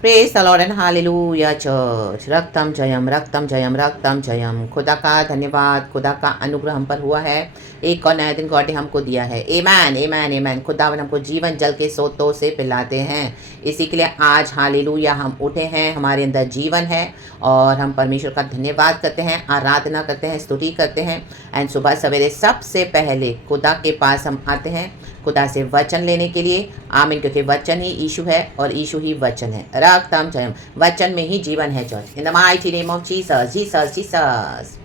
Praise the lord and hallelujah church. रक्तम जयम रक्तम जयम रक्तम जयम। खुदा का धन्यवाद, खुदा का अनुग्रह हम पर हुआ है। एक और नया दिन गॉड ने हमको दिया है। आमेन आमेन आमेन। खुदावन हमको जीवन जल के सोतों से पिलाते हैं। इसी के लिए आज हालेलुया हम उठे हैं, हमारे अंदर जीवन है और हम परमेश्वर का धन्यवाद करते हैं, आराधना करते हैं, स्तुति करते हैं। एंड सुबह सवेरे सबसे पहले खुदा के पास हम आते हैं, खुदा से वचन लेने के लिए। आमीन, क्योंकि वचन ही यीशु है और यीशु ही वचन है। रक्तम जयम, वचन में ही जीवन है church. In the mighty name of Jesus Jesus Jesus.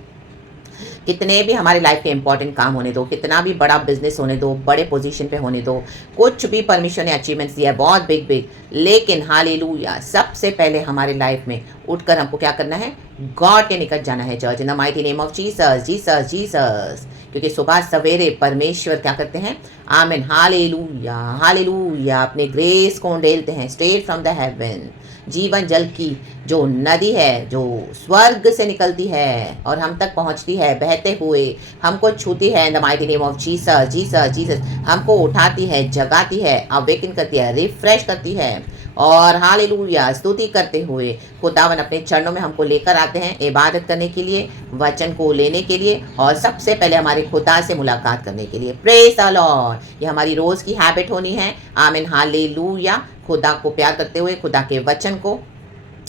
कितने भी हमारे लाइफ के इंपॉर्टेंट काम होने दो, कितना भी बड़ा बिजनेस होने दो, बड़े पोजीशन पे होने दो, कुछ भी परमेश्वर ने अचीवमेंट्स दिया है बहुत बिग बिग, लेकिन हालेलुया सबसे पहले हमारे लाइफ में उठकर हमको क्या करना है? गॉड के निकट जाना है church. In the mighty name of Jesus Jesus Jesus. क्योंकि सुबह सवेरे परमेश्वर क्या करते हैं? आमीन हालेलुया हालेलुया, अपने ग्रेस को उंडेलते हैं स्ट्रेट फ्रॉम द हेवन। जीवन जल की जो नदी है, जो स्वर्ग से निकलती है और हम तक पहुंचती है बहते हुए, हमको छूती है इन the mighty name of Jesus Jesus Jesus. हमको उठाती है, जगाती है, अवेकन करती है, रिफ्रेश करती है। और हालेलुया स्तुति करते हुए खुदावन अपने चरणों में हमको लेकर आते हैं इबादत करने के लिए, वचन को लेने के लिए और सबसे पहले हमारे खुदा से मुलाकात करने के लिए। Praise the Lord. ये हमारी रोज़ की हैबिट होनी है। आमीन हालेलुया। खुदा को प्यार करते हुए, खुदा के वचन को,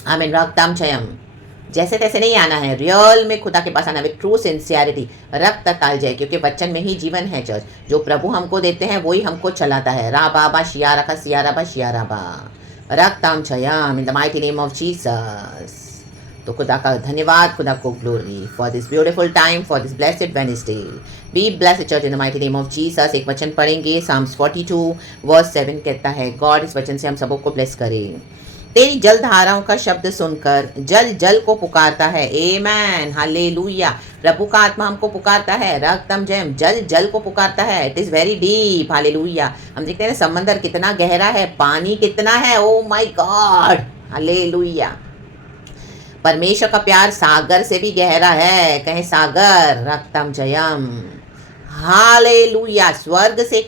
आमीन रक्तम जयम, जैसे तैसे नहीं आना है, रियल में खुदा के पास आना विद ट्रू सिंसियरिटी। रक्त ताल जाए, क्योंकि वचन में ही जीवन है चर्च। जो प्रभु हमको देते हैं वही हमको चलाता है। रा बाबा शिया रखा सिया रबा शिया रबा। रक्तम जयम in the mighty name of Jesus. तो खुदा का धन्यवाद, खुदा को glory for this beautiful time, for this blessed Wednesday. Be blessed church in the mighty name of Jesus. एक वचन पढ़ेंगे, साम्स 42 वर्स 7 कहता है, गॉड इस वचन से हम सबों को ब्लेस करें। तेरी जल धाराओं का शब्द सुनकर जल जल को पुकारता है। Amen hallelujah. प्रभु का आत्मा हमको पुकारता है। रक्तम जयम, जल जल को पुकारता है। It is very deep. Hallelujah. हम देखते हैं समंदर कितना गहरा है, पानी कितना है, ओ माय गॉड हालेलुया। परमेश्वर का प्यार सागर से भी गहरा है। कहें सागर। रक्तम जयम हालेलुया। स्वर्ग से एक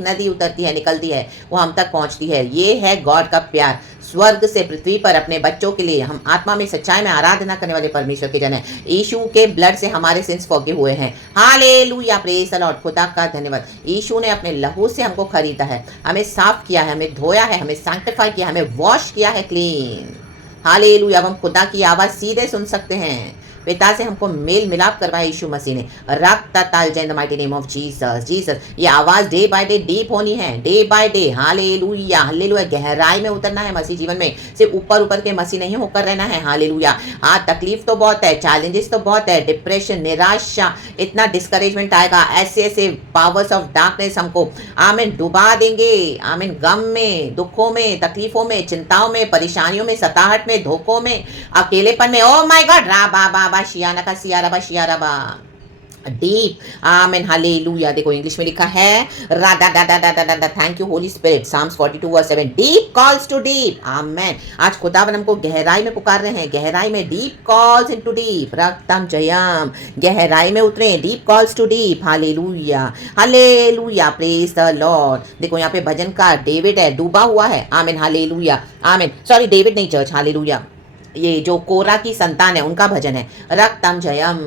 नदी उतरती है, निकलती है, वो हम तक पहुंचती है। ये है गॉड का प्यार। स्वर्ग से पृथ्वी पर अपने बच्चों के लिए हम आत्मा में सच्चाई में आराधना करने वाले परमेश्वर के जन हैं। यीशु के ब्लड से हमारे सिंस फॉरगिव हुए हैं। Hallelujah praise the Lord. खुदा का धन्यवाद। यीशु ने अपने लहू से हमको खरीदा है, हमें साफ किया है, हमें धोया है, हमें सैंक्टिफाई किया, हमें वॉश किया है क्लीन। हालेलुया। अब हम खुदा की आवाज़ सीधे सुन सकते हैं। पिता से हमको मेल मिलाप करवाया यीशु मसीह ने। रक्त ताल जय इन the mighty name of Jesus Jesus. ये आवाज़ डे बाय डे डीप होनी है, day by day. Hallelujah hallelujah. गहराई में उतरना है मसीह जीवन में, सिर्फ ऊपर ऊपर के मसीह नहीं होकर रहना है। हालेलुया। हाँ तकलीफ तो बहुत है, चैलेंजेस तो बहुत है, डिप्रेशन, निराशा, इतना डिस्करेजमेंट आएगा, ऐसे ऐसे पावर्स ऑफ डार्कनेस हमको आमीन डुबा देंगे। आमीन गम में, दुखों में, तकलीफों में, चिंताओं में, परेशानियों में, सताहट में, धोखों में, अकेलेपन में। ओ माय गॉड रा बा बा बा शियाना का सियाराबा शियाराबा। Deep amen hallelujah. देखो इंग्लिश में लिखा है रा दा दा दा दा दा दा। Thank you Holy Spirit. Psalms 42 verse 7। Deep calls to deep. Amen. आज खुदावन हमको गहराई में पुकार रहे हैं, गहराई में। Deep calls into deep. रक्तम जयम। गहराई में उतरे। डीप कॉल्स टू डीप। Hallelujah hallelujah praise the lord. देखो यहाँ पे भजन का डेविड है, डूबा हुआ है। Amen hallelujah amen. Sorry David नहीं चर्च। हालेलुया। ये जो कोरा की संतान है उनका भजन है, रक्तम जयम।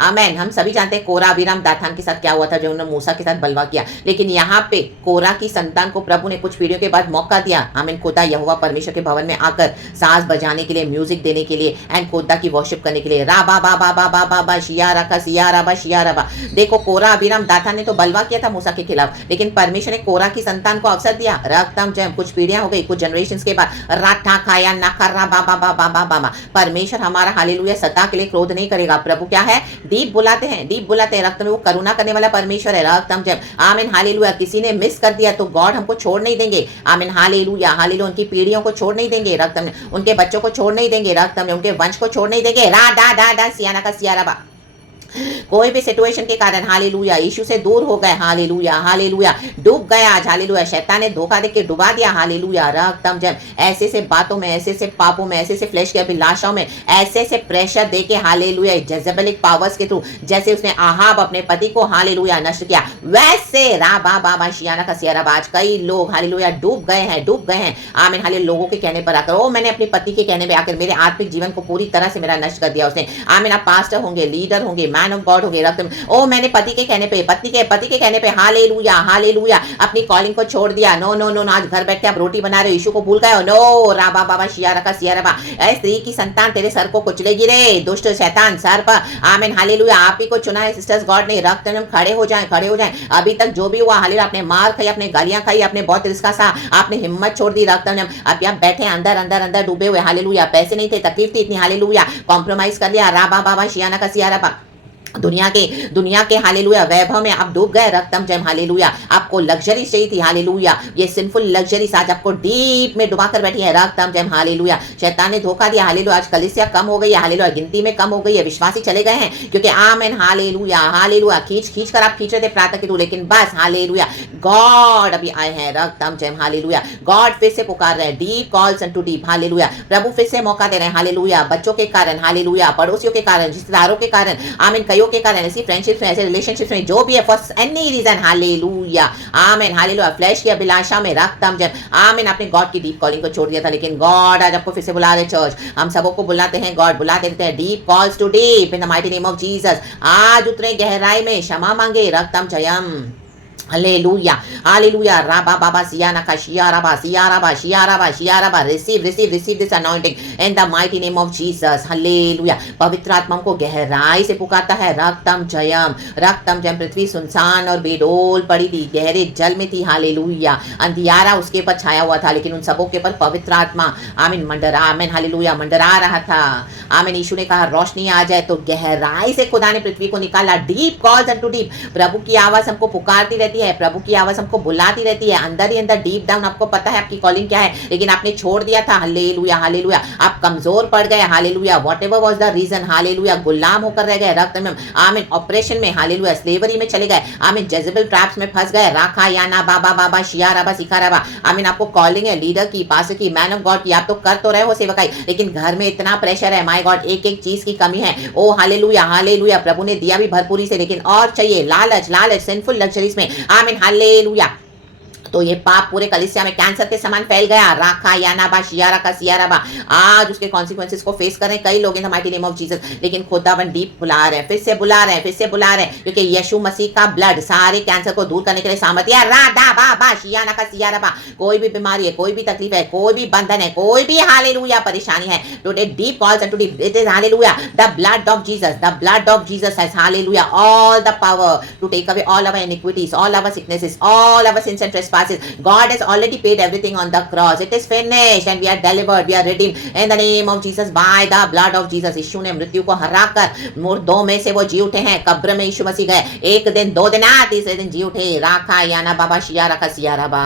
आमेन। हम सभी जानते हैं कोरा अबीराम दाथान के साथ क्या हुआ था, जो उन्होंने मूसा के साथ बलवा किया। लेकिन यहाँ पे कोरा की संतान को प्रभु ने कुछ पीढ़ियों के बाद मौका दिया। आमीन। खुदा यहोवा परमेश्वर के भवन में आकर सांस बजाने के लिए, म्यूजिक देने के लिए एंड खुदा की वर्शिप करने के लिए। रा बा बा बा बा बा बा बा शिया रखा सिया रबा शिया रबा। देखो कोरा अबीराम दाथान ने तो बलवा किया था मूसा के खिलाफ, लेकिन परमेश्वर ने कोरा की संतान को अवसर दिया। रक्तम जयम। कुछ पीढ़ियां हो गई, कुछ जनरेशन के बाद राठा खाया नखरा बा बा बा बा बा बा। परमेश्वर हमारा हालेलुया सदा के लिए क्रोध नहीं करेगा। प्रभु क्या है? दीप बुलाते हैं, दीप बुलाते हैं। रक्त में वो करुणा करने वाला परमेश्वर है। रक्तम जय आमीन हालेलुया। किसी ने मिस कर दिया तो गॉड हमको छोड़ नहीं देंगे। आमीन हालेलुया हालेलुया। उनकी पीढ़ियों को छोड़ नहीं देंगे। रक्त में उनके बच्चों को छोड़ नहीं देंगे। रक्त में उनके वंश को छोड़ नहीं देंगे। रा डा डा डा सियाना का सियाराबा। कोई भी सिचुएशन के कारण हालेलुया इशू से दूर हो गए, हालेलुया हालेलुया, डूब गए आज, हालेलुया, शैतान ने धोखा देके डुबा दिया, हालेलुया, रक्तम जम, ऐसे से बातों में, ऐसे से पापों में, ऐसे से फ्लैश की अभिलाषाओं में, ऐसे से प्रेशर देके, हालेलुया, जेजेबेलिक पावर्स के थ्रू, जैसे उसने आहाब अपने पति को हालेलुया नष्ट किया, वैसे राबा बाबा शियाना का सियाराबाज कई लोग हालेलुया डूब गए हैं, आमीन, हालेलुया, लोगों के कहने पर आकर, ओ मैंने अपने पति के कहने पे आकर मेरे आत्मिक जीवन को पूरी तरह से मेरा नष्ट कर दिया उसने, आमीन, आप पास्टर होंगे, लीडर होंगे, मैन ऑफ गॉड होंगे, रक्त, ओ मैंने पति के कहने पे, पति के कहने पे, हालेलुया हालेलुया, अपनी कॉलिंग को छोड़ दिया, नो नो नो, आज घर बैठ के आप रोटी बना रहे हो, यीशु को भूल गए हो, नो राबा बाबा शियारा का सियाराबा, ऐ स्त्री की संतान तेरे सर को कुचलेगी रे, दुष्ट शैतान सर पर, आमीन, हालेलुया, आप ही को चुना है सिस्टर्स गॉड ने, रक्त में खड़े हो जाएं, अभी तक जो भी हुआ, हालेलुया, आपने मार खाई, आपने गालियां खाई, आपने बहुत रिस्का सा, आपने हिम्मत छोड़ दी, रक्त में अब यहाँ बैठे अंदर डूबे हुए, हालेलुया, पैसे नहीं थे, तकलीफ थी इतनी, हालेलुया, कॉम्प्रोमाइज कर लिया, राबा बाबा शियाना का सियाराबा, दुनिया के हालेलुया वैभव में आप डूब गए, रक्तम जय, हालेलुया, आपको लग्जरी चाहिए थी, हालेलुया, ये सिंफुल लग्जरी आज आपको डीप में डुबा कर बैठी है, रक्तम जय, हालेलुया, शैतान ने धोखा दिया, हालेलुया, आज कलीसिया कम हो गई है, हालेलुया, गिनती में कम हो गई है, विश्वासी चले गए हैं, क्योंकि आमेन, हालेलुया हालेलुया, खींच कर आप खींच रहे थे प्रातः के, लेकिन बस हालेलुया, गॉड अभी आए हैं, रक्तम जय, हालेलुया, गॉड फिर से पुकार रहे हैं, deep calls into deep, hallelujah, प्रभु फिर से मौका दे रहे हैं, हालेलुया, बच्चों के कारण, हालेलुया, पड़ोसियों के कारण, रिश्तेदारों के कारण, आमीन, कईयों के कारण, ऐसी फ्रेंडशिप में, ऐसे रिलेशनशिप में, जो भी है, फॉर एनी रीजन, हालेलुया आमीन, हालेलुया, फ्लैश की अभिलाषा में, रक्तम जब, आमीन, आपने गॉड की डीप कॉलिंग को छोड़ दिया था, लेकिन गॉड आज आपको फिर से बुला रहे, चर्च हम सबों को बुलाते हैं, गॉड बुलाते रहते हैं, deep calls to deep in the mighty name of Jesus, आज उतरे गहराई में, क्षमा मांगे, रक्तम जयम, हालेलुया हालेलुया, राबा बाबा सियाना का शियाराबा, receive this anointing in the mighty name of Jesus, hallelujah, पवित्र आत्मा को गहराई से पुकारता है, रक्तम जयम, पृथ्वी सुनसान और बेडोल पड़ी थी, गहरे जल में थी, हालेलुया, अंधियारा उसके ऊपर छाया हुआ था, लेकिन उन सबों के ऊपर पवित्र आत्मा, आमीन, आमीन, हालेलुया, मंडरा रहा था, आमीन, यीशु ने कहा रोशनी आ जाए, तो गहराई से खुदा ने पृथ्वी को निकाला, डीप कॉल्स इनटू डीप, प्रभु की आवाज हमको पुकारती रहती है, प्रभु की आवाज हमको बुलाती रहती है, अंदर ही अंदर डीप डाउन आपको पता है आपकी कॉलिंग क्या है, लेकिन आपने छोड़ दिया था, हालेलुया हालेलुया, आप कमजोर पड़ गए, hallelujah, whatever was the reason, hallelujah, गुलाम होकर रह गए, रक्त में, आमीन, ऑपरेशन में, हालेलुया, स्लेवरी में चले गए, आमीन, जेजेबेल ट्रैप्स में फंस गए, राखा याना बाबा बाबा शियाराबा सिखाराबा, आमीन, आपको कॉलिंग है लीडर की, पास्टर की, मैन ऑफ गॉड की, आप तो कर तो रहे हो सेवकाई, लेकिन घर में इतना प्रेशर है, माय गॉड, एक एक चीज की कमी है, ओ हालेलुया हालेलुया, प्रभु ने दिया भी भरपूरी से, लेकिन और चाहिए, लालच सिंफुल लग्जरीज में, आमीन, हालेलुया, तो ये पाप पूरे कलीसिया में कैंसर के समान फैल गया, राखा यानाबा शियारा का सियाराबा, आज उसके कॉन्सिक्वेंसेस को फेस कर रहे हैं कई लोग इन the mighty name of Jesus, लेकिन खुदावन डीप बुला रहे हैं, फिर से बुला रहे हैं, क्योंकि यीशु मसीह का ब्लड सारे कैंसर को दूर करने के लिए सामर्थ्य है, राधा बाबा शियाना का सियाराबा, कोई भी बीमारी है, कोई भी तकलीफ है, कोई भी बंधन है, कोई भी हालेलुया परेशानी है, today deep calls and today it is hallelujah, the blood of Jesus has hallelujah all the power to take away all our iniquities, all our sicknesses, all our sins and trespasses, God has already paid everything on the cross. It is finished and we are delivered, we are redeemed in the name of Jesus by the blood of Jesus. यीशु ने मृत्यु को हराकर मुर्दों में से वो जी उठे हैं, कब्र में यीशु मसीह गए, एक दिन, 2 दिन, तीसरे दिन जी उठे, राखा याना बाबा शियारा का सियाराबा,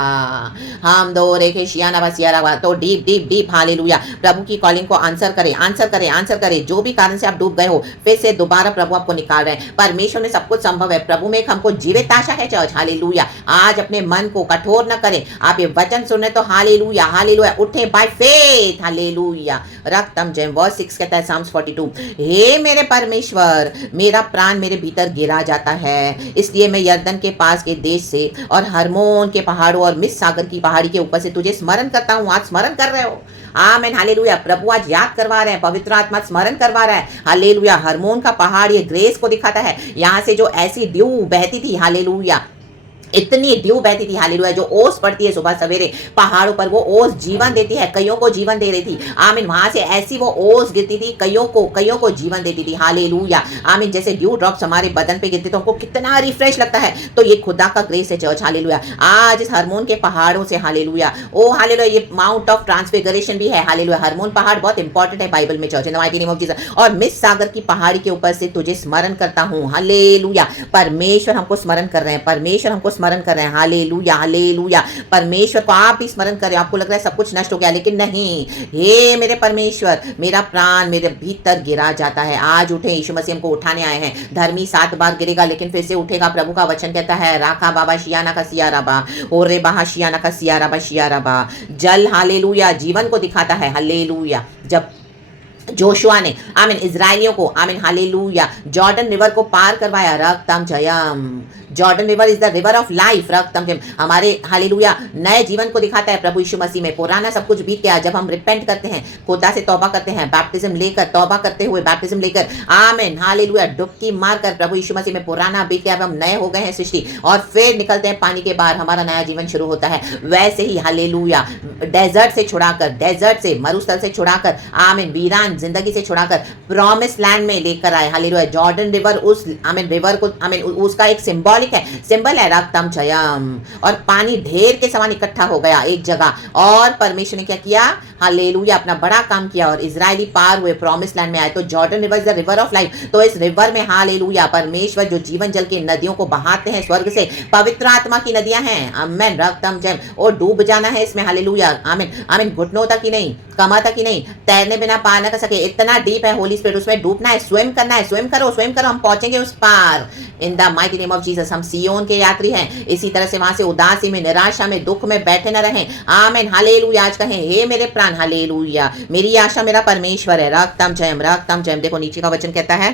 हम दो रेखे शियाना बा सियाराबा, तो डीप हालेलुया, प्रभु की कॉलिंग को आंसर करे, जो भी कारण से आप डूब गए हो, फिर से दोबारा प्रभु आपको निकाल रहे हैं, परमेश्वर में सब कुछ संभव है, प्रभु में एक हमको जीवित आशा है, चर्च, हालेलुया, आज अपने मन को कठोर न करें, आप ये वचन सुन रहे तो हालेलुया हालेलुया, उठे बाय फेथ, हालेलुया, रक्तम जय, वर्स 6 कहता है, साम्स 42, हे मेरे परमेश्वर, मेरा प्राण मेरे भीतर गिरा जाता है, इसलिए मैं यरदन के पास के देश से और हरमोन के पहाड़ों और मिस सागर की पहाड़ी के ऊपर से तुझे स्मरण करता हूँ, आज स्मरण कर रहे हो, आमेन, हालेलुया, प्रभु आज याद करवा रहे हैं, पवित्र आत्मा स्मरण करवा रहा है, हालेलुया, हरमोन का पहाड़ ये ग्रेस को दिखाता है, यहाँ से जो ऐसी ड्यू बहती थी, हालेलुया, इतनी ड्यू बहती थी, हालेलुया, जो ओस पड़ती है सुबह सवेरे पहाड़ों पर, वो ओस जीवन देती है, कईयों को जीवन दे रही थी, आमीन, वहां से ऐसी वो ओस गिरती थी, कईयों को जीवन देती थी, हालेलुया, आमीन, जैसे ड्यू ड्रॉप्स हमारे बदन पे गिरते तो हमको कितना रिफ्रेश लगता है, तो ये खुदा का ग्रेस है, चर्च, हालेलुया, आज इस हरमोन के पहाड़ों से, हालेलुया, ओ हालेलुया, ये माउंट ऑफ ट्रांसफिगरेशन भी है, हालेलुया, हरमोन पहाड़ बहुत इंपॉर्टेंट है बाइबल में, church, in the mighty name of Jesus, और मिस सागर की पहाड़ी के ऊपर से तुझे स्मरण करता हूँ, हालेलुया, परमेश्वर हमको स्मरण कर रहे हैं, परमेश्वर हमको स्मरण कर रहे हैं। Hallelujah hallelujah. परमेश्वर को आप भी स्मरण कर रहे हो। आपको लग रहा है सब कुछ नष्ट हो गया, लेकिन नहीं। हे मेरे परमेश्वर, मेरा प्राण मेरे भीतर गिरा जाता है। आज उठे, यीशु मसीह हमको उठाने आए हैं। धर्मी 7 बार गिरेगा लेकिन फिर से उठेगा। प्रभु का वचन कहता है राखा बाबा शियाना का सियाराबा ओरे बाहा शियाना का सियाराबा। जल हालेलुया जीवन को दिखाता है। हालेलुया। जब जोशुआ ने आमीन इजराइलियों को आमीन हालेलुया जॉर्डन रिवर को पार करवाया, रक्तम जयम। Jordan river is the river of life, रक्तम जयम। हमारे हालेलुया नए जीवन को दिखाता है प्रभु यीशु मसीह में। पुराना सब कुछ बीत गया। जब हम रिपेंट करते हैं, खुदा से तौबा करते हैं, बैप्टिज्म लेकर, तौबा करते हुए बैप्टिज्म लेकर आमीन हालेलुया डुबकी मारकर प्रभु यीशु मसीह में पुराना बीत गया। अब हम नए हो गए हैं सृष्टि, और फिर निकलते हैं पानी के बाहर, हमारा नया जीवन शुरू होता है। वैसे ही हालेलुया डेजर्ट से छुड़ाकर, डेजर्ट से मरुस्थल से छुड़ाकर आमीन वीरान जिंदगी से छुड़ाकर प्रॉमिस लैंड में लेकर आए। हालेलुया। जॉर्डन रिवर उस आमीन रिवर को आमीन उसका एक सिंबल है रक्तम जयम। और पानी ढेर के समान इकट्ठा हो गया एक जगह, और परमेश्वर ने क्या किया? हालेलुया अपना बड़ा काम किया और इजरायली पार हुए, प्रॉमिस लैंड में आए। तो Jordan river is the river of life. तो इस रिवर में हालेलुया परमेश्वर जो जीवन जल की नदियों को बहाते हैं स्वर्ग से, पवित्र आत्मा की नदियां हैं। आमीन रक्तम जयम। और डूब जाना है इसमें। हालेलुया आमीन आमीन। घुटनों तक ही नहीं, कमर तक ही नहीं, तैरने बिना पार न कर सके, इतना डीप है होली स्पिरिट। उसमें डूबना है, स्विम करना है। स्विम करो, हम पहुंचेंगे उस पार in the mighty name of Jesus. हम सियोन के यात्री हैं। इसी तरह से वहां से उदासी में, निराशा में, दुख में बैठे न रहें। आमीन हालेलुया। आज कहें हे मेरे प्राण हालेलुया मेरी आशा मेरा परमेश्वर है, रक्तम जयम रक्तम जयम। देखो नीचे का वचन कहता है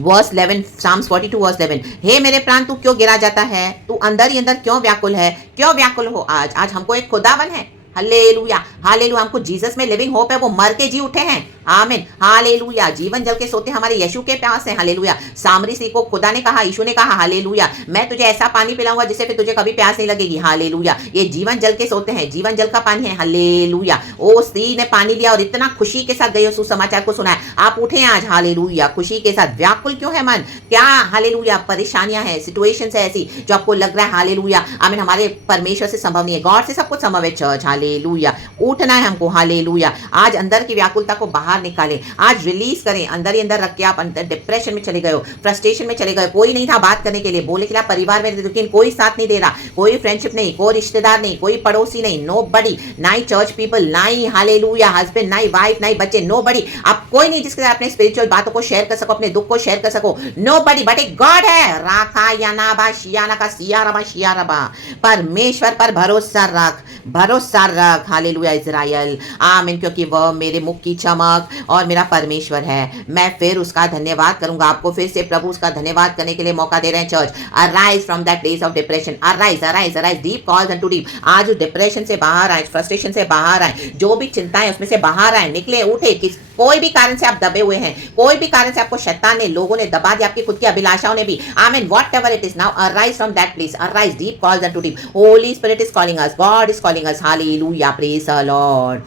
वर्स 11 साम्स 42 वर्स 11, हे मेरे प्राण तू क्यों गिरा जाता है, तू अंदर ही अंदर क्यों व्याकुल है, क्यों व्याकुल हो। आज हमको एक खुदावन है। Hallelujah hallelujah. हमको जीसस में लिविंग होप है। वो मर के जी उठे हैं। आमीन हालेलुया। जीवन जल के सोते हमारे यीशु के प्यास है। हालेलुया। सामरी स्त्री को खुदा ने कहा, यीशु ने कहा हालेलुया मैं तुझे ऐसा पानी पिलाऊंगा जिससे फिर तुझे कभी प्यास नहीं लगेगी। हालेलुया। ये जीवन जल के सोते हैं, जीवन जल का पानी है। हालेलुया। ओ स्त्री ने पानी लिया और इतना खुशी के साथ गई और सुसमाचार को सुनाया। आप उठे आज हालेलुया खुशी के साथ। व्याकुल क्यों है मन? क्या हालेलुया परेशानियां हैं, सिचुएशंस है ऐसी जो आपको लग रहा है हालेलुया आमीन हमारे परमेश्वर से संभव नहीं है। गॉड से सब कुछ संभव है चर्च। हालेलुया। उठना है हमको। हालेलुया। आज अंदर की व्याकुलता को बाहर निकालें, आज रिलीज करें। अंदर ही अंदर रख के आप अंदर डिप्रेशन में चले गए हो, फ्रस्ट्रेशन में चले गए, कोई नहीं था बात करने के लिए, बोले के लिए परिवार में, लेकिन कोई साथ नहीं दे रहा, कोई फ्रेंडशिप नहीं, कोई रिश्तेदार नहीं, कोई पड़ोसी नहीं, नोबडी, ना ही चर्च पीपल, ना ही हालेलुया हस्बैंड, ना ही वाइफ, ना ही बच्चे, नोबडी। आप कोई नहीं जिसके साथ अपने स्पिरिचुअल बातों को शेयर कर सको, अपने दुख को शेयर कर सको। नोबडी बट एक गॉड है। राखा यानाबा शियाना का सियाराबा। परमेश्वर पर भरोसा रख, भरोसा रख। हालेलुया इजराइल आमीन। क्योंकि वह मेरे मुख की चमक और मेरा परमेश्वर है। मैं फिर उसका धन्यवाद करूंगा। आपको फिर से प्रभु उसका धन्यवाद करने के लिए मौका दे रहे हैं church. Arise from that place of depression. Arise arise arise. Deep calls unto deep. आज उस डिप्रेशन से बाहर आए, फ्रस्ट्रेशन से बाहर आए, जो भी चिंताएं उसमें से बाहर आए, निकले, उठे। कोई भी कारण से आप दबे हुए हैं, कोई भी कारण से आपको शैतान ने, लोगों ने दबा दिया, आपकी खुद की अभिलाषाओं ने भी। आमीन whatever it is now arise from that place. Arise deep calls unto deep. Holy Spirit is calling us, God is calling us. Hallelujah praise the lord.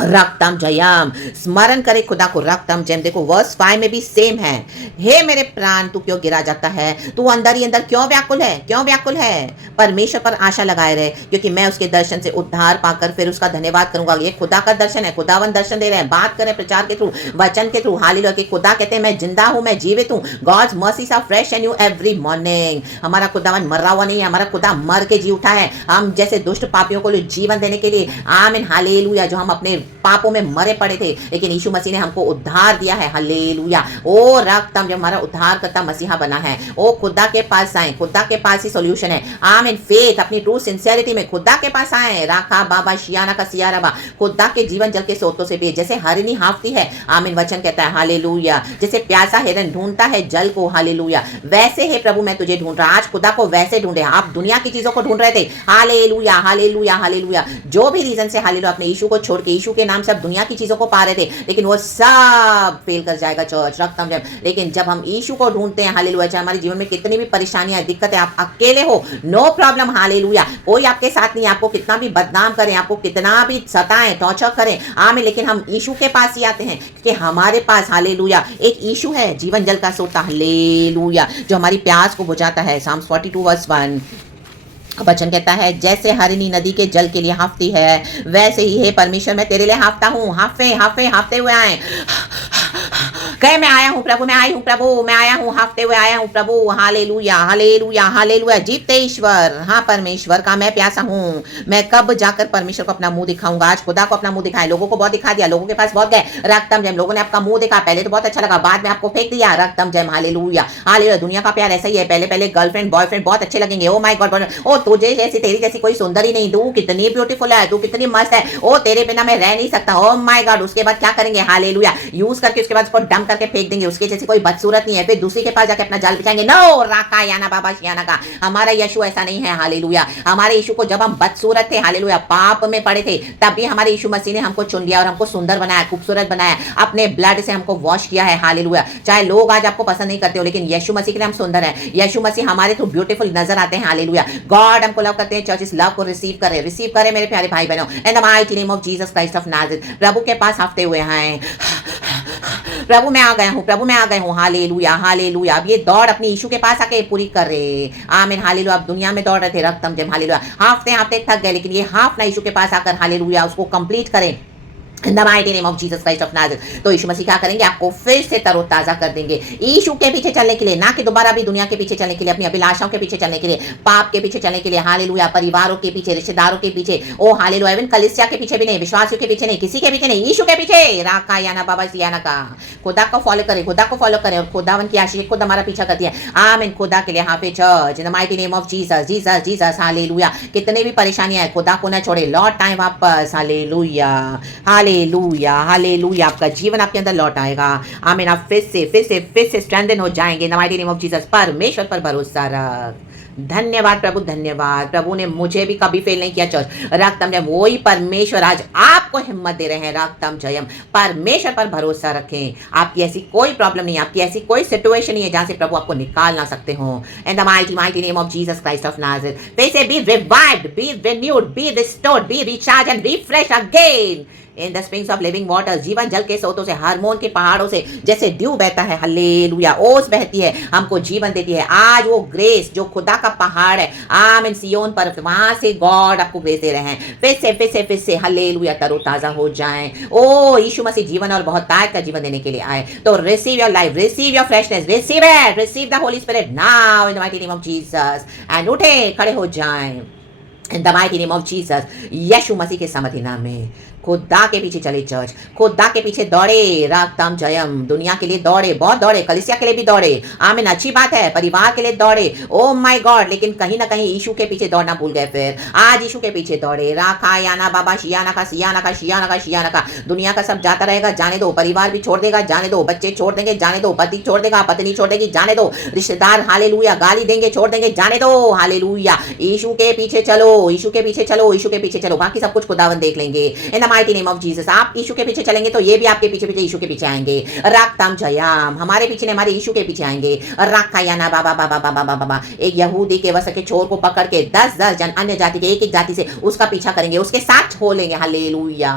रक्तम जयम। स्मरण करे खुदा को। रक्तम जयम। देखो वर्स 5 में भी सेम है। हे मेरे प्राण तू क्यों गिरा जाता है, तू अंदर ही अंदर क्यों व्याकुल है, क्यों व्याकुल है। परमेश्वर पर आशा लगाए रहे, क्योंकि मैं उसके दर्शन से उद्धार पाकर फिर उसका धन्यवाद करूंगा। ये खुदा का दर्शन है। खुदावन दर्शन दे रहे हैं। बात करें प्रचार के थ्रू, वचन के थ्रू। हालेलुया। कि खुदा कहते हैं मैं जिंदा हूं, मैं जीवित हूं। God's mercies are fresh and new every morning. हमारा खुदावन मरा हुआ नहीं है, हमारा खुदा मर के जी उठा है। हम जैसे दुष्ट पापियों को जीवन देने के लिए आमीन हालेलुया। जो हम अपने पापों में मरे पड़े थे, लेकिन यीशु मसीह ने हमको उद्धार दिया है। हालेलुया। ओ रक्तम जो हमारा उद्धार करता मसीहा बना है। ओ खुदा के पास आए, खुदा के पास ही सॉल्यूशन है। आमीन फेथ अपनी ट्रू सिंसियरिटी में खुदा के पास आए। राखा बाबा शियाना का सियाराबा। खुदा के जीवन जल के सोतों से पिए, जैसे हरिणी हाँफती है। आमीन वचन कहता है हालेलुया। जैसे प्यासा हिरन ढूंढता है जल को। हालेलुया। वैसे है प्रभु मैं तुझे ढूंढ रहा। आज खुदा को वैसे ढूंढे। आप दुनिया की चीजों को ढूंढ रहे थे। Hallelujah hallelujah hallelujah. जो भी रीजन से हालेलुया अपने यीशु को छोड़ के यीशु के नाम से दुनिया की चीजों को पा रहे थे, लेकिन वो सब फेल कर जाएगा चर्च। रक्तम जब लेकिन जब हम यीशु को ढूंढते हैं हालेलुया, चाहे हमारे जीवन में कितनी भी परेशानियां दिक्कतें, आप अकेले हो नो प्रॉब्लम। हालेलुया। कोई आपके साथ नहीं। आपको कितना भी बदनाम करें, आपको कितना भी सताएं, टॉर्चर करें, आमीन, लेकिन हम यीशु के पास ही आते हैं, कि हमारे पास हालेलुया एक यीशु है, जीवन जल का सोता। हालेलुया। जो हमारी प्यास को बुझाता है। साम्स 42 वर्स 1 वचन कहता है जैसे हरिणी नदी के जल के लिए हाँफती है, वैसे ही हे परमेश्वर मैं तेरे लिए हाँफता हूँ। हाँफते हुए आए, कहे मैं आया हूँ प्रभु, मैं आई हूँ प्रभु, मैं आया हूँ, हाँफते हुए आया हूँ प्रभु। Hallelujah hallelujah hallelujah. जीवते ईश्वर, हाँ परमेश्वर का मैं प्यासा हूँ। मैं कब जाकर परमेश्वर को अपना मुंह दिखाऊंगा? आज खुदा को अपना मुंह दिखाए। लोगों को बहुत दिखा दिया, लोगों के पास बहुत गए, रक्तम जयम। लोगों ने आपका मुंह देखा, पहले तो बहुत अच्छा लगा, बाद में आपको फेंक दिया, रक्तम जयम। Hallelujah hallelujah. दुनिया का प्यार ऐसा ही है, पहले पहले गर्लफ्रेंड बॉयफ्रेंड बहुत अच्छे लगेंगे। ओ माय गॉड, ओ तुझे जैसी तेरी जैसी कोई सुंदर ही नहीं, तू कितनी ब्यूटीफुल है, तू कितनी मस्त है, ओ तेरे बिना मैं रह नहीं सकता। Oh my God. उसके बाद क्या करेंगे? हालेलुया, यूज करके उसके बाद उसको डम करके फेंक देंगे। उसके जैसी कोई बदसूरत नहीं है, फिर दूसरी के पास जाके अपना जाल बिछाएंगे। नो राका याना बाबा शियाना का। हमारा यीशु ऐसा नहीं है। हालेलुया। हमारे यीशु को जब हम बदसूरत थे, हालेलुया, पाप में पड़े थे, तब भी हमारे यीशु मसीह ने हमको चुन लिया और हमको सुंदर बनाया, खूबसूरत बनाया, अपने ब्लड से हमको वॉश किया है। हालेलुया। चाहे लोग आज आपको पसंद नहीं करते हो, लेकिन यीशु मसीह के लिए हम सुंदर हैं। यीशु मसीह हमारे थ्रू ब्यूटीफुल नजर आते हैं। हालेलुया। गॉड हमको लव करते हैं। चर्च इस लव को रिसीव करे मेरे प्यारे भाई बहनों, in the mighty name of Jesus Christ of Nazareth. प्रभु के पास हफ्ते हुए हैं, प्रभु मैं आ गया हूँ, प्रभु मैं आ गया हूँ। Hallelujah hallelujah. अब ये दौड़ अपनी यीशु के पास आके पूरी कर रहे। आमीन हालेलुया। अब दुनिया में दौड़ रहे थे, रक्तम जम। हालेलुया। हाफते हाफते थक गए, लेकिन ये हाफ ना यीशु के पास आकर, हालेलुया, उसको कंप्लीट करें इन the mighty name of Jesus Christ of Nazareth. तो यीशु मसीह क्या करेंगे? आपको फिर से तरोताजा कर देंगे, यीशु के पीछे चलने के लिए, ना कि दोबारा भी दुनिया के पीछे चलने के लिए, अपनी अभिलाषाओं के पीछे चलने के लिए, पाप के पीछे चलने के लिए। हालेलुया। परिवारों के पीछे, रिश्तेदारों के पीछे, ओ हालेलुया, इवन कलीसिया के पीछे भी नहीं, विश्वासियों के पीछे नहीं, किसी के पीछे नहीं, यीशु के पीछे। राका याना बाबा सियाना का। खुदा को फॉलो करें, खुदा को फॉलो करें, और खुदावन की आशीष खुद हमारा पीछा करती है। आमीन। खुदा के लिए हाफिज church in the mighty name of Jesus Jesus Jesus. Hallelujah. कितने भी परेशानियां है, खुदा को ना छोड़े, लौट आए वापस। Hallelujah hallelujah hallelujah. आपका जीवन आपके अंदर लौट आएगा। आमीन। आप फिर से स्ट्रेंथन हो जाएंगे इन the mighty name of Jesus. परमेश्वर पर भरोसा रख। धन्यवाद प्रभु, धन्यवाद। प्रभु ने मुझे भी कभी फेल नहीं किया। चर्च रक्तम जयम। वही परमेश्वर आज आपको हिम्मत दे रहे हैं। रक्तम जयम। परमेश्वर पर भरोसा रखें। आपकी ऐसी कोई प्रॉब्लम नहीं है, आपकी ऐसी कोई सिचुएशन नहीं है जहां से प्रभु आपको निकाल ना सकते हो। In the mighty mighty name of Jesus Christ of Nazareth. फिर से be revived, be renewed, be restored, be recharge and refresh again in the springs of living waters. जीवन जल के स्रोतों से, हार्मोन के पहाड़ों से जैसे ड्यू बहता है, हल्लेलुया, ओस बहती है, हमको जीवन देती है। आज वो ग्रेस जो खुदा का पहाड़ है, आमीन, सियोन पर, वहां से गॉड आपको ग्रेस दे रहे हैं। फिर से हल्लेलुया, तरोताजा हो जाएं। ओ यीशु मसीह जीवन और बहुत ताकत का जीवन देने के लिए आए। तो receive your life, receive your freshness, receive it, receive the Holy Spirit now in the mighty name of Jesus. And उठे, खड़े हो जाएं in the mighty name of Jesus. यीशु मसीह के समर्थी नाम में खुदा के पीछे चले चर्च, खुदा के पीछे दौड़े। रक्तम जयम। दुनिया के लिए दौड़े, बहुत दौड़े, कलीसिया के लिए भी दौड़े। आमीन। अच्छी बात है, परिवार के लिए दौड़े। Oh my God. लेकिन कहीं ना कहीं यीशु के पीछे दौड़ना भूल गए। फिर आज यीशु के पीछे दौड़े। राखा याना बाबा शियाना का सियाना का शियाना का शियाना का। दुनिया का सब जाता रहेगा, जाने दो। परिवार भी छोड़ देगा, जाने दो। बच्चे छोड़ देंगे, जाने दो। पति छोड़ देगा, पत्नी छोड़ देगी, जाने दो। रिश्तेदार हालेलुया गाली देंगे, छोड़ देंगे, जाने दो। हालेलुया। यीशु के पीछे चलो, यीशु के पीछे चलो, यीशु के पीछे चलो। बाकी सब कुछ खुदावन देख लेंगे इन the mighty name of Jesus. आप यीशु के पीछे चलेंगे तो ये भी आपके पीछे पीछे यीशु के पीछे आएंगे। रक्तम जयाम। हमारे पीछे नहीं, हमारे यीशु के पीछे आएंगे। रखा याना बाबा बाबा बाबा बाबा बाबा। एक यहूदी के वश के चोर को पकड़ के 10-10 जन अन्य जाति के एक जाति से उसका पीछा करेंगे, उसके साथ छोड़ लेंगे। हालेलुया।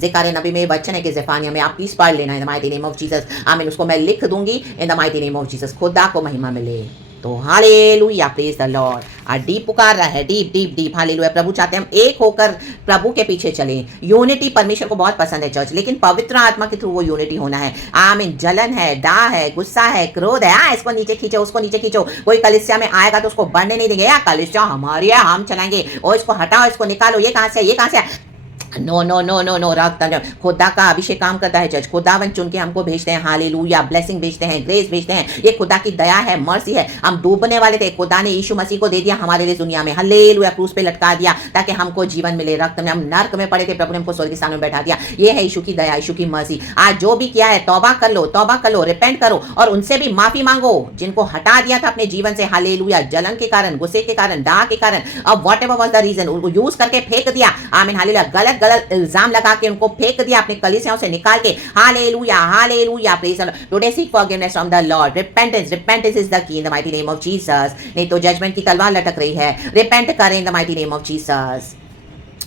ज़िक्र नबी में वचन है कि ज़ेफानिया में आप प्लीज पढ़ लेना in the mighty name of Jesus. Amen. उसको मैं लिख दूंगी in the mighty name of Jesus. खुदा को महिमा मिले। तो हालेलुया, प्रेज द लॉर्ड। आ डीप पुकार रहा है, डीप डीप डीप। हालेलुया। प्रभु चाहते हैं हम एक होकर प्रभु के पीछे चलें। यूनिटी परमेश्वर को बहुत पसंद है चर्च, लेकिन पवित्र आत्मा के थ्रू वो यूनिटी होना है। आमीन। जलन है, डा है, गुस्सा है, क्रोध है, इसको नीचे खींचो, उसको नीचे खींचो। कोई कलीसिया में आएगा तो उसको बढ़ने नहीं देंगे। यार कलीसिया हमारी है, हम चलाएंगे, और इसको हटाओ, इसको निकालो, ये कहां से, ये कहां से। No no no no no. रक्तम जयम। खुदा का अभिषेक काम करता है चर्च। खुदावन चुन के हमको भेजते हैं। हालेलुया। ब्लेसिंग भेजते हैं, ग्रेस भेजते हैं। ये खुदा की दया है, मर्सी है। हम डूबने वाले थे, खुदा ने यीशु मसीह को दे दिया हमारे लिए दुनिया में। हालेलुया। क्रूस पे लटका दिया ताकि हमको जीवन मिले। रक्तम जयम। हम नर्क में पड़े थे, प्रभु ने हमको स्वर्ग के स्थान में बैठा दिया। ये है यीशु की दया, यीशु की मर्सी। आज जो भी किया है, तौबा कर लो, तौबा कर लो, रिपेंट करो, और उनसे भी माफी मांगो जिनको हटा दिया था अपने जीवन से। हालेलुया। जलन के कारण, गुस्से के कारण, डाह के कारण, अब whatever was the reason, उनको यूज करके फेंक दिया। आमीन। हालेलुया। गलत गलत इल्जाम लगा के उनको फेंक दिया अपने कलीसियाओं से निकाल के। Hallelujah hallelujah. Praise the Lord. Today seek forgiveness from the Lord. Repentance, repentance is the key in the mighty name of Jesus. नहीं तो जजमेंट की तलवार लटक रही है। रिपेंट करें इन the mighty name of Jesus.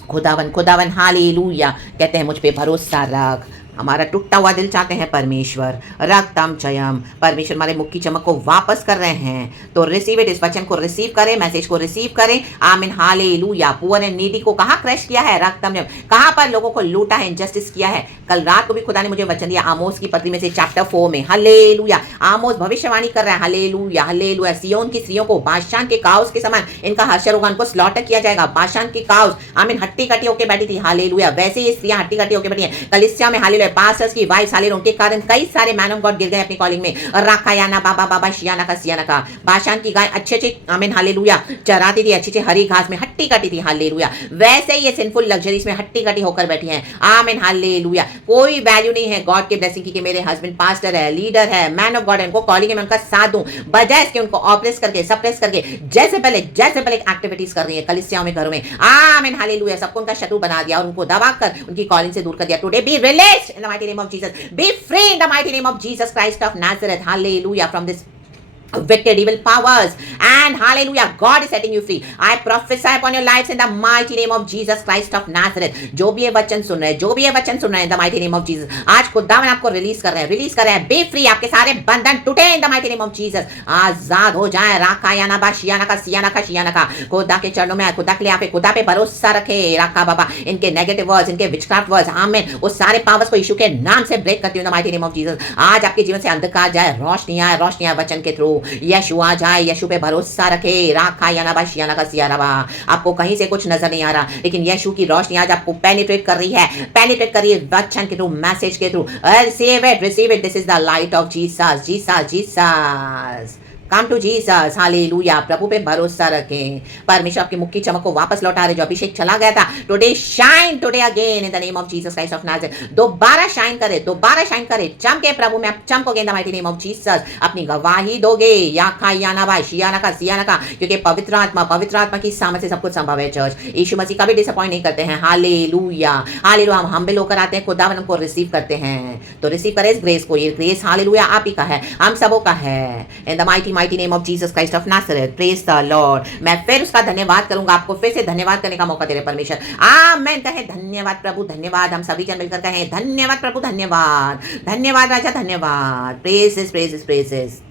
खुदावन खुदावन हालेलुया। कहते हैं मुझ पे भरोसा रख, हमारा टूटा हुआ दिल चाहते हैं परमेश्वर। रक्तम चयम, परमेश्वर हमारे मुख की चमक को वापस कर रहे हैं। तो रिसीव इट, इस वचन को रिसीव करें, मैसेज को रिसीव करें। आमीन, हालेलुया। पुअर एंड नीडी को कहाँ क्रश किया है? रक्तम चयम। कहाँ पर लोगों को लूटा है, इनजस्टिस किया है? कल रात को भी खुदा ने मुझे वचन दिया आमोस की पत्री में से चैप्टर 4 में। हालेलुया। आमोस भविष्यवाणी कर रहा है। Hallelujah, hallelujah. सियोन की स्त्रियों को बादशाह के काउस के समान इनका हर्षरोगान को स्लॉटर किया जाएगा। बादशाह की काउस आमीन हट्टी कटी होकर बैठी थी। हालेलुया। वैसे ये स्त्रियां हट्टी कटी होकर बैठी हैं कलीसिया में। हालेलुया। पास्टर्स की वाइफ हालेलुया, उनके कारण कई सारे मैन ऑफ गॉड गिर गए अपनी कॉलिंग में। राखायाना बाबा बाबा शियाना का सियाना का। बादशाह की गाय अच्छे अच्छे आमीन हालेलुया चराती थी, अच्छे अच्छे हरी घास में हट्टी कटी थी। हालेलुया। वैसे ही ये सिंफुल लग्जरीज में हट्टी कटी होकर बैठी हैं। आमीन हालेलुया। कोई वैल्यू नहीं है गॉड के ब्लेसिंग की कि मेरे हस्बैंड पास्टर है, लीडर है, मैन ऑफ गॉड है, उनको कॉलिंग है, मैं उनका साथ दूं, बजाय इसके उनको ऑपरेस करके सप्रेस करके जैसे पहले एक्टिविटीज कर रही है कलीसियाओं में, घरों में। आमीन हालेलुया। सबको उनका शत्रु बना दिया और उनको दबाकर उनकी कॉलिंग से दूर कर दिया। Today be released in the mighty name of Jesus, B free in the mighty name of Jesus Christ of Nazareth. Hallelujah. From this wicked evil powers, and hallelujah, God is setting you free. I prophesy upon your lives in the mighty name of Jesus Christ of Nazareth. जो भी ये वचन सुन रहे हैं, जो भी ये वचन सुन रहे हैं, in the mighty name of Jesus, आज खुदावन आपको रिलीज कर रहे हैं, बी फ्री। आपके सारे बंधन टूटे in the mighty name of Jesus, आजाद हो जाए। राखा याना बा शियाना का सियाना का शियाना का। खुदा के चरणों में, खुदा के लिए आप खुदा पे भरोसा रखे। राखा बाबा इनके नेगेटिव वर्ड्स, इनके विचक्राफ्ट वर्ड्स, आमीन, वो सारे पावर्स को यीशु के नाम से ब्रेक करती हूं in the mighty name of Jesus। आज आपके जीवन से अंधकार जाए, रोशनी आए वचन के थ्रू। यीशु आ जाए, यीशु पे भरोसा रखे। राखा याना बा शियाना का सियाना बा। आपको कहीं से कुछ नजर नहीं आ रहा, लेकिन यीशु की रोशनी आज आपको पेनिट्रेट कर रही है वचन के थ्रू, मैसेज के through. Receive it, this is the light of Jesus, Jesus, Jesus. Come to Jesus. Hallelujah. प्रभु पे भरोसा रखें। परमेश्वर आपकी मुख की चमक को वापस लौटा रहे। जो अभिषेक चला गया था, today shine, today again in the name of Jesus Christ of Nazareth. दोबारा शाइन करे, दोबारा शाइन करे। चमके प्रभु में, आप चमकोगे in the mighty name of Jesus. अपनी गवाही दोगे। या खायाना बा शियाना का सियाना का, क्योंकि पवित्र आत्मा की सामर्थ्य से सब कुछ संभव है। चर्च यीशु मसीह कभी डिसअपॉइंट नहीं करते हैं। Hallelujah, hallelujah. हम हम्बल होकर आते हैं, खुदावन को रिसीव करते हैं। तो रिसीव करें इस ग्रेस को। ये ग्रेस हालेलुया आप ही का है, हम सबों का है। इन the mighty name of Jesus Christ of Nazareth, praise the Lord. मैं फिर उसका धन्यवाद करूंगा, आपको फिर से धन्यवाद करने का मौका दे रहे परमेश्वर। आमेन। कहे धन्यवाद प्रभु, धन्यवाद। हम सभी जन मिलकर कहें धन्यवाद प्रभु, धन्यवाद, धन्यवाद राजा, धन्यवाद। Praises, praises, praises.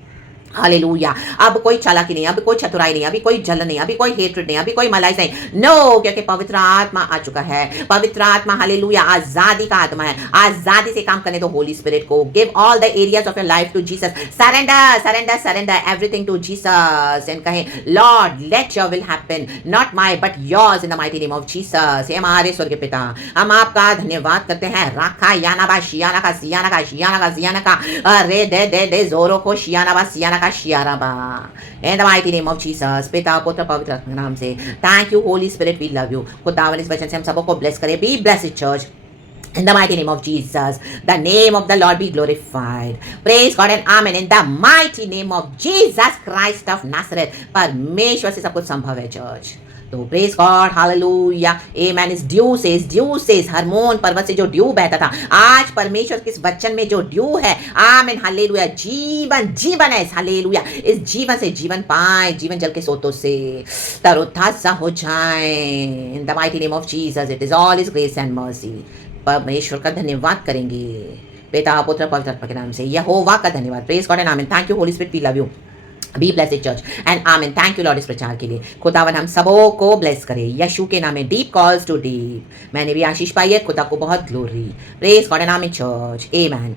हालेलुया। अब कोई चालाकी नहीं, अब कोई चतुराई नहीं, अभी कोई जलन नहीं, अभी कोई हेट्रेड नहीं, अभी कोई मलाई नहीं। नो, क्योंकि पवित्र आत्मा आ चुका है। पवित्र आत्मा हालेलुया आजादी का आत्मा है। आजादी से काम करने दो होली स्पिरिट को। Give all the areas of your life to Jesus. Surrender, surrender, surrender everything to Jesus and कहें lord let your will happen, not my but yours in the mighty name of Jesus. हे हमारे स्वर्गीय पिता, हम आपका धन्यवाद करते हैं। राखा याना बा शियाना का सियाना का शियाना का सियाना का। अरे दे जोरों को शियाना बा सियाना का शियारा बा। In the mighty name of Jesus, पिता पुत्र पवित्र आत्मा के नाम से। Thank you Holy Spirit, we love you। खुदावन इस वचन से हम सबको ब्लेस करे। Be blessed church। In the mighty name of Jesus, the name of the Lord be glorified. Praise God and amen. In the mighty name of Jesus Christ of Nazareth, परमेश्वर से सब कुछ संभव है चर्च। तो praise God, hallelujah, आमेन। इस due से Hermon पर्वत से जो ड्यू बहता था, आज परमेश्वर के इस वचन में जो ड्यू है, आमेन, हालेलुया, जीवन है। हालेलुया। इस जीवन से जीवन पाए, जीवन जल के सोतों से तरोताजा हो जाए। इन the mighty name of Jesus, it is all is grace and mercy. परमेश्वर का धन्यवाद करेंगे, पिता पुत्र पवित्र आत्मा के नाम से। यहोवा का धन्यवाद। Praise God and amen. Thank you Holy Spirit, we love you. Be blessed church and amen. Thank you Lord इस प्रचार के लिए। खुदावन हम सबों को ब्लेस करे यीशु के नाम में। Deep calls to deep. मैंने भी आशीष पाई है, खुदा को बहुत glory. Praise God and amen church, amen.